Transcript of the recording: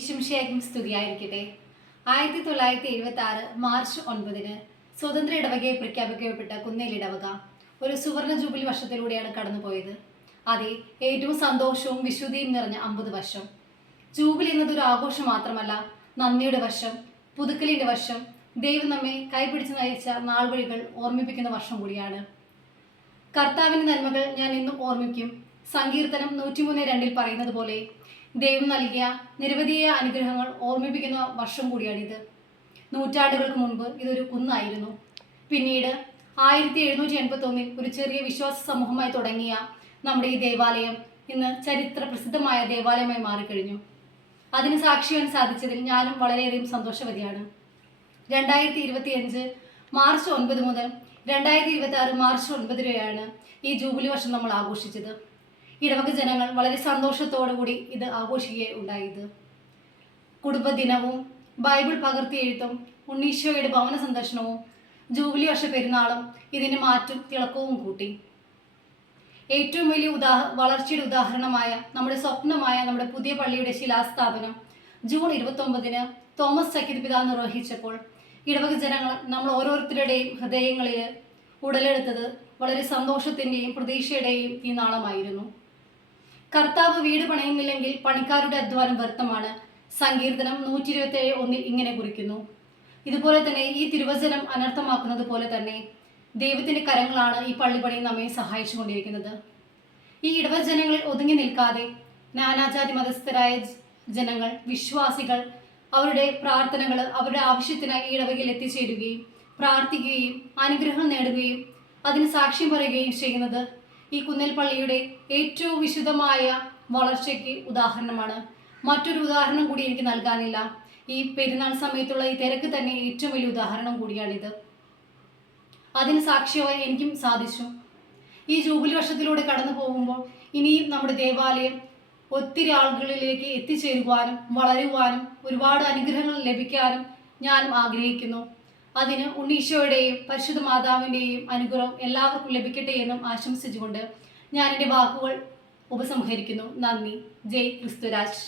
ഈശംശയാക്കും സ്തുതിയായിരിക്കട്ടെ. 1976 മാർച്ച് 9 സ്വതന്ത്ര ഇടവകയെ പ്രഖ്യാപിക്കപ്പെട്ട കുന്നേൽ ഇടവക ഒരു സുവർണ ജൂബിലി വർഷത്തിലൂടെയാണ് കടന്നുപോയത്. അതെ, ഏറ്റവും സന്തോഷവും വിശുദ്ധിയും നിറഞ്ഞ 50 വർഷം. ജൂബിലി എന്നതൊരു ആഘോഷം മാത്രമല്ല, നന്ദിയുടെ വർഷം, പുതുക്കലിൻ്റെ വർഷം, ദൈവം നമ്മെ കൈപിടിച്ച് നയിച്ച നാൾവഴികൾ ഓർമ്മിപ്പിക്കുന്ന വർഷം കൂടിയാണ്. കർത്താവിൻ്റെ നന്മകൾ ഞാൻ ഇന്നും ഓർമ്മിക്കും. സങ്കീർത്തനം 103:2 പറയുന്നത് പോലെ ദൈവം നൽകിയ നിരവധിയായ അനുഗ്രഹങ്ങൾ ഓർമ്മിപ്പിക്കുന്ന വർഷം കൂടിയാണിത്. നൂറ്റാണ്ടുകൾക്ക് മുൻപ് ഇതൊരു കുന്നായിരുന്നു. പിന്നീട് 1781 ഒരു ചെറിയ വിശ്വാസ സമൂഹമായി തുടങ്ങിയ നമ്മുടെ ഈ ദേവാലയം ഇന്ന് ചരിത്ര പ്രസിദ്ധമായ ദേവാലയമായി മാറിക്കഴിഞ്ഞു. അതിന് സാക്ഷിയാൻ സാധിച്ചതിൽ ഞാനും വളരെയധികം സന്തോഷവതിയാണ്. 2025 മാർച്ച് 9 മുതൽ 2026 മാർച്ച് 9 വരെയാണ് ഈ ജൂബിലി വർഷം നമ്മൾ ആഘോഷിച്ചത്. ഇടവക ജനങ്ങൾ വളരെ സന്തോഷത്തോടു കൂടി ഇത് ആഘോഷിക്കുകയുണ്ടായത്. കുടുംബദിനവും ബൈബിൾ പകർത്തിയെഴുത്തും ഉണ്ണീശോയുടെ ഭവന സന്ദർശനവും ജൂബിലി വർഷ പെരുന്നാളും ഇതിന് മാറ്റും തിളക്കവും കൂട്ടി. ഏറ്റവും വലിയ വളർച്ചയുടെ ഉദാഹരണമായ നമ്മുടെ സ്വപ്നമായ നമ്മുടെ പുതിയ പള്ളിയുടെ ശിലാസ്ഥാപനം ജൂൺ 29 തോമസ് ചക്കിരി പിതാവ് നിർവഹിച്ചപ്പോൾ ഇടവക ജനങ്ങൾ നമ്മൾ ഓരോരുത്തരുടെയും ഹൃദയങ്ങളിൽ ഉടലെടുത്തത് വളരെ സന്തോഷത്തിൻ്റെയും പ്രതീക്ഷയുടെയും ഈ നാളമായിരുന്നു. കർത്താവ് വീട് പണിയുന്നില്ലെങ്കിൽ പണിക്കാരുടെ അധ്വാനം വ്യർത്ഥമാണ്. സങ്കീർത്തനം 127:1 ഇങ്ങനെ കുറിക്കുന്നു. ഇതുപോലെ തന്നെ ഈ തിരുവചനം അനർത്ഥമാക്കുന്നത് പോലെ തന്നെ ദൈവത്തിൻ്റെ കരങ്ങളാണ് ഈ പള്ളിപ്പണി നമ്മെ സഹായിച്ചു കൊണ്ടിരിക്കുന്നത്. ഈ ഇടവജനങ്ങളിൽ ഒതുങ്ങി നിൽക്കാതെ നാനാജാതി മതസ്ഥരായ ജനങ്ങൾ, വിശ്വാസികൾ അവരുടെ പ്രാർത്ഥനകൾ അവരുടെ ആവശ്യത്തിനായി ഈ ഇടവകയിൽ എത്തിച്ചേരുകയും പ്രാർത്ഥിക്കുകയും അനുഗ്രഹം നേടുകയും അതിന് സാക്ഷ്യം പറയുകയും ചെയ്യുന്നത് ഈ കുന്നേൽ പള്ളിയുടെ ഏറ്റവും വിശുദ്ധമായ വളർച്ചയ്ക്ക് ഉദാഹരണമാണ്. മറ്റൊരു ഉദാഹരണം കൂടി എനിക്ക് നൽകാനില്ല. ഈ പെരുന്നാൾ സമയത്തുള്ള ഈ തിരക്ക് തന്നെ ഏറ്റവും വലിയ ഉദാഹരണം കൂടിയാണിത്. അതിന് സാക്ഷ്യമായി എനിക്കും സാധിച്ചു. ഈ ജൂബിലി വർഷത്തിലൂടെ കടന്നു പോകുമ്പോൾ ഇനിയും നമ്മുടെ ദേവാലയം ഒത്തിരി ആളുകളിലേക്ക് എത്തിച്ചേരുവാനും വളരുവാനും ഒരുപാട് അനുഗ്രഹങ്ങൾ ലഭിക്കാനും ഞാനും ആഗ്രഹിക്കുന്നു. അതിന് ഉണ്ണീശോയുടെയും പരിശുദ്ധ മാതാവിൻ്റെയും അനുഗ്രഹം എല്ലാവർക്കും ലഭിക്കട്ടെ എന്നും ആശംസിച്ചുകൊണ്ട് ഞാൻ എൻ്റെ വാക്കുകൾ ഉപസംഹരിക്കുന്നു. നന്ദി. ജയ് ക്രിസ്തുരാജ്.